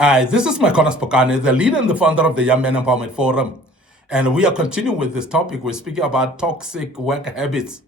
This is MIcornus, Phokane, the leader and the founder of the Young Men Empowerment Forum. And we are continuing with this topic. We're speaking about toxic work habits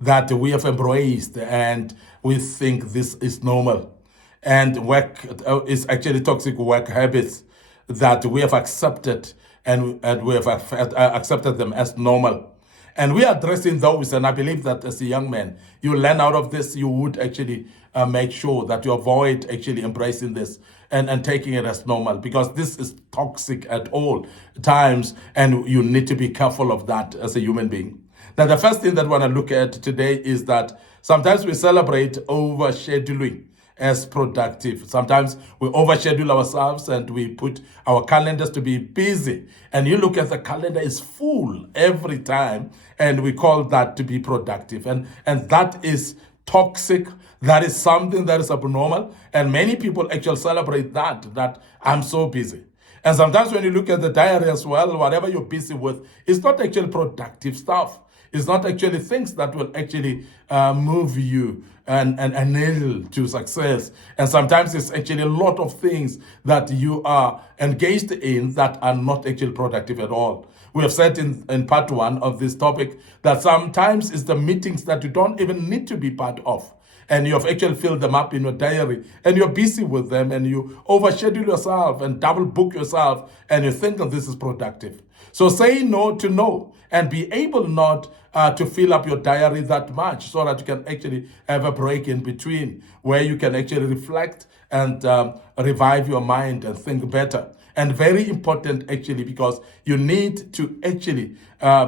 that we have embraced, and we think this is normal. And work is actually toxic work habits that we have accepted, and we have accepted them as normal. And we are addressing those, and I believe that as a young man, you learn out of this, you would actually make sure that you avoid actually embracing this and taking it as normal, because this is toxic at all times, and you need to be careful of that as a human being. Now, the first thing that I want to look at today is that sometimes we celebrate overscheduling as productive. Sometimes we overschedule ourselves and we put our calendars to be busy. And you look at the calendar is full every time, and we call that to be productive. And that is toxic. That is something that is abnormal. And many people actually celebrate that I'm so busy. And sometimes when you look at the diary as well, whatever you're busy with, it's not actually productive stuff. It's not actually things that will actually move you and enable to success. And sometimes it's actually a lot of things that you are engaged in that are not actually productive at all. We have said in part one of this topic that sometimes it's the meetings that you don't even need to be part of, and you have actually filled them up in your diary, and you're busy with them, and you overschedule yourself and double book yourself, and you think that this is productive. So say no to no, and be able not to fill up your diary that much, so that you can actually have a break in between where you can actually reflect and revive your mind and think better. And very important actually, because you need to actually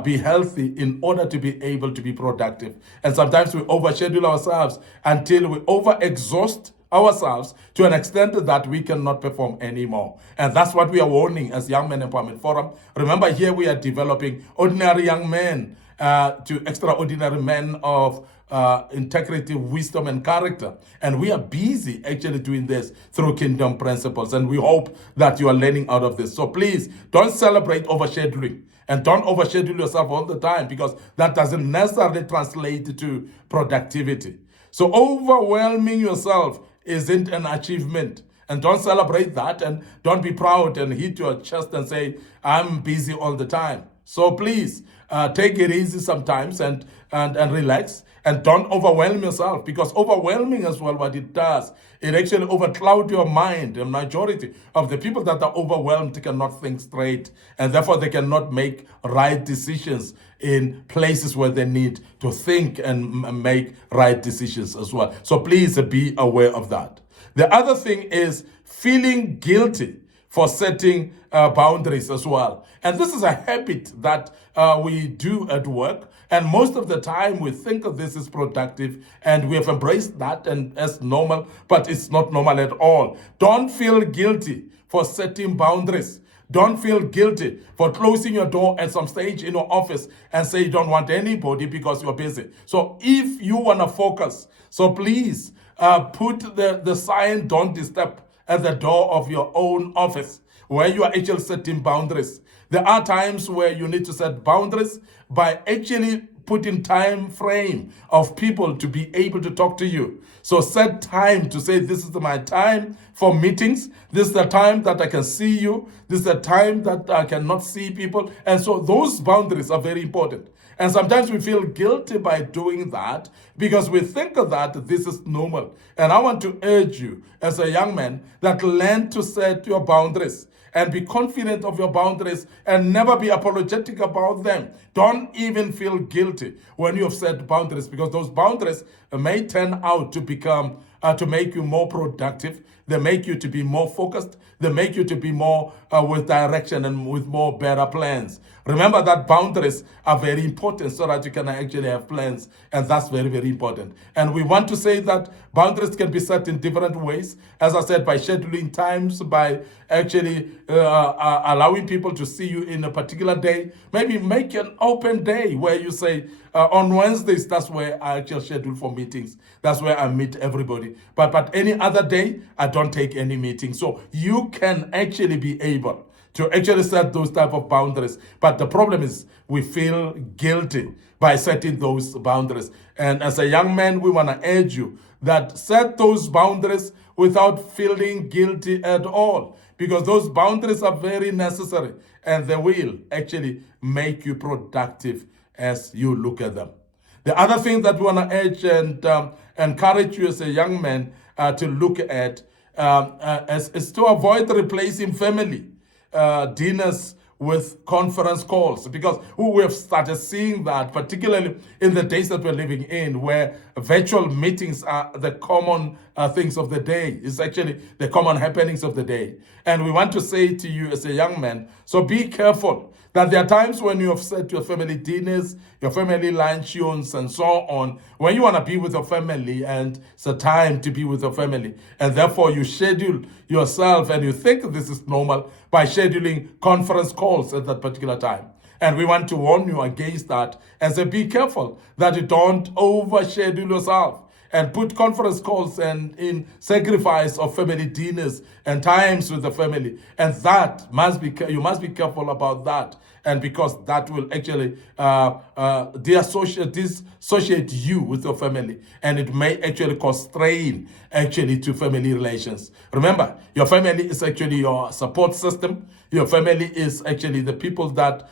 be healthy in order to be able to be productive. And sometimes we overschedule ourselves until we overexhaust ourselves to an extent that we cannot perform anymore. And that's what we are warning as Young Men Empowerment Forum. Remember, here we are developing ordinary young men to extraordinary men of integrity, wisdom, and character. And we are busy actually doing this through kingdom principles. And we hope that you are learning out of this. So please don't celebrate overscheduling. And don't overschedule yourself all the time, because that doesn't necessarily translate to productivity. So overwhelming yourself isn't an achievement. And don't celebrate that, and don't be proud and hit your chest and say, I'm busy all the time. So please take it easy sometimes and relax, and don't overwhelm yourself, because overwhelming as well, what it does, it actually overclouds your mind. The majority of the people that are overwhelmed cannot think straight, and therefore they cannot make right decisions in places where they need to think and make right decisions as well. So please be aware of that. The other thing is feeling guilty for setting boundaries as well. And this is a habit that we do at work. And most of the time we think of this as productive, and we have embraced that and as normal, but it's not normal at all. Don't feel guilty for setting boundaries. Don't feel guilty for closing your door at some stage in your office and say you don't want anybody because you're busy. So if you want to focus, so please put the sign "Don't Disturb" at the door of your own office, where you are actually setting boundaries. There are times where you need to set boundaries by actually putting time frame of people to be able to talk to you. So set time to say, this is my time for meetings. This is the time that I can see you. This is the time that I cannot see people. And so those boundaries are very important. And sometimes we feel guilty by doing that, because we think that this is normal. And I want to urge you as a young man that learn to set your boundaries and be confident of your boundaries and never be apologetic about them. Don't even feel guilty when you have set boundaries, because those boundaries may turn out to become, to make you more productive. They make you to be more focused. They make you to be more with direction and with more better plans. Remember that boundaries are very important, so that you can actually have plans, and that's very, very important. And we want to say that boundaries can be set in different ways. As I said, by scheduling times, by actually allowing people to see you in a particular day. Maybe make an open day where you say, on Wednesdays, that's where I actually schedule for meetings. That's where I meet everybody. But any other day, I don't take any meetings. So you can actually be able to actually set those type of boundaries. But the problem is we feel guilty by setting those boundaries. And as a young man, we want to urge you that set those boundaries without feeling guilty at all, because those boundaries are very necessary and they will actually make you productive as you look at them. The other thing that we want to urge and encourage you as a young man to look at is to avoid replacing family dinners with conference calls, because we have started seeing that, particularly in the days that we're living in, where virtual meetings are the common things of the day. It's actually the common happenings of the day. And we want to say to you as a young man, so be careful that there are times when you have set your family dinners, your family luncheons, and so on, when you want to be with your family, and it's a time to be with your family. And therefore, you schedule yourself, and you think this is normal by scheduling conference calls at that particular time. And we want to warn you against that and say, be careful that you don't overschedule yourself and put conference calls and in sacrifice of family dinners and times with the family. And that you must be careful about that. And because that will actually dissociate you with your family, and it may actually cause strain actually to family relations. Remember, your family is actually your support system. Your family is actually the people that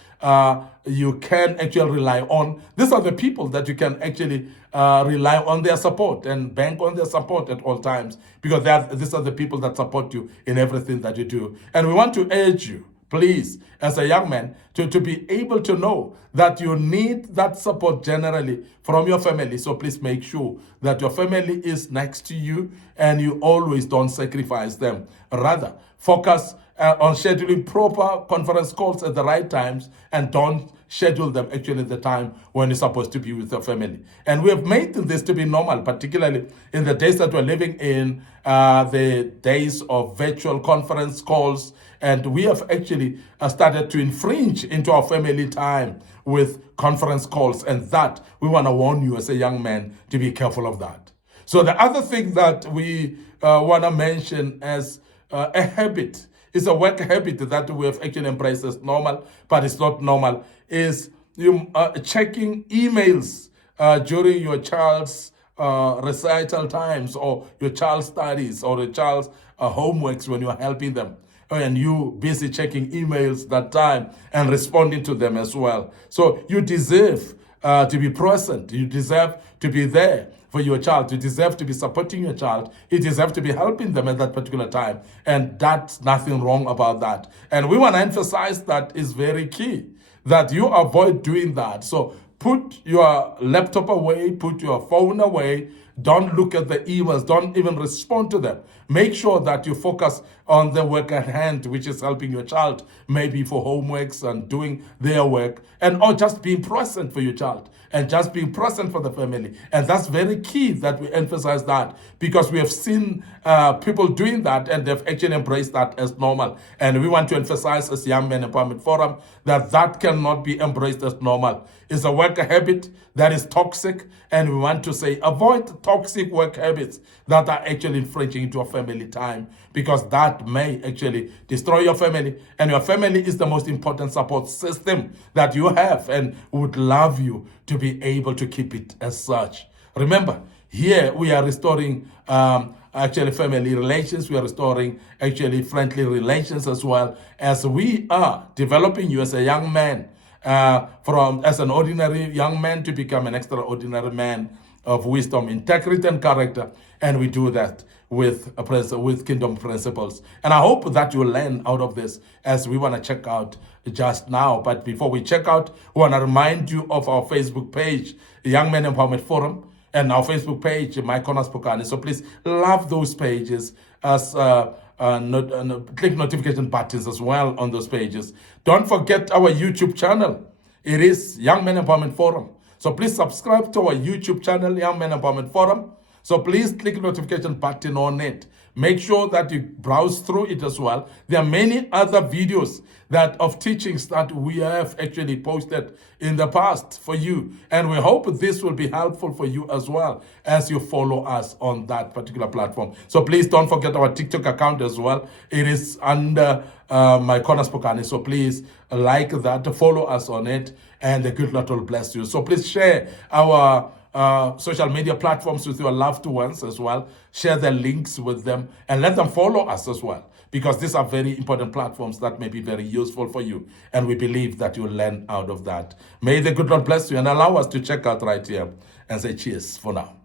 you can actually rely on. These are the people that you can actually rely on their support and bank on their support at all times, because these are the people that support you in everything that you do. And we want to urge you, please, as a young man, to be able to know that you need that support generally from your family. So please make sure that your family is next to you and you always don't sacrifice them. Rather, focus on scheduling proper conference calls at the right times, and don't schedule them actually at the time when you're supposed to be with your family. And we have made this to be normal, particularly in the days that we're living in, the days of virtual conference calls. And we have actually started to infringe into our family time with conference calls. And that, we want to warn you as a young man to be careful of that. So the other thing that we want to mention as a habit, is a work habit that we have actually embraced as normal, but it's not normal, is you checking emails during your child's recital times, or your child's studies, or your child's homeworks when you're helping them. And you busy checking emails that time and responding to them as well. So you deserve to be present. You deserve to be there for your child. You deserve to be supporting your child. You deserve to be helping them at that particular time. And that's nothing wrong about that. And we want to emphasize that is very key, that you avoid doing that. So put your laptop away, put your phone away. Don't look at the emails. Don't even respond to them. Make sure that you focus on the work at hand, which is helping your child, maybe for homeworks and doing their work, or just being present for your child and just being present for the family. And that's very key that we emphasize that, because we have seen people doing that and they've actually embraced that as normal. And we want to emphasize as Young Men Empowerment Forum that cannot be embraced as normal. It's a work habit that is toxic, and we want to say avoid toxic work habits that are actually infringing into your family time, because that may actually destroy your family, and your family is the most important support system that you have, and would love you to be able to keep it as such. Remember, here we are restoring actually family relations. We are restoring actually friendly relations, as well as we are developing you as a young man, as an ordinary young man to become an extraordinary man of wisdom, integrity, and character. And we do that with kingdom principles. And I hope that you learn out of this as we want to check out just now. But before we check out, we want to remind you of our Facebook page, Young Men Empowerment Forum, and our Facebook page, MIcornus Phokane. So please love those pages, as click notification buttons as well on those pages. Don't forget our YouTube channel. It is Young Men Empowerment Forum. So please subscribe to our YouTube channel, Young Men Empowerment Forum. So please click notification button on it. Make sure that you browse through it as well. There are many other videos of teachings that we have actually posted in the past for you. And we hope this will be helpful for you as well as you follow us on that particular platform. So please don't forget our TikTok account as well. It is under MIcornus Phokane. So please like that, follow us on it, and the good Lord will bless you. So please share our social media platforms with your loved ones as well. Share their links with them and let them follow us as well, because these are very important platforms that may be very useful for you. And we believe that you'll learn out of that. May the good Lord bless you and allow us to check out right here and say cheers for now.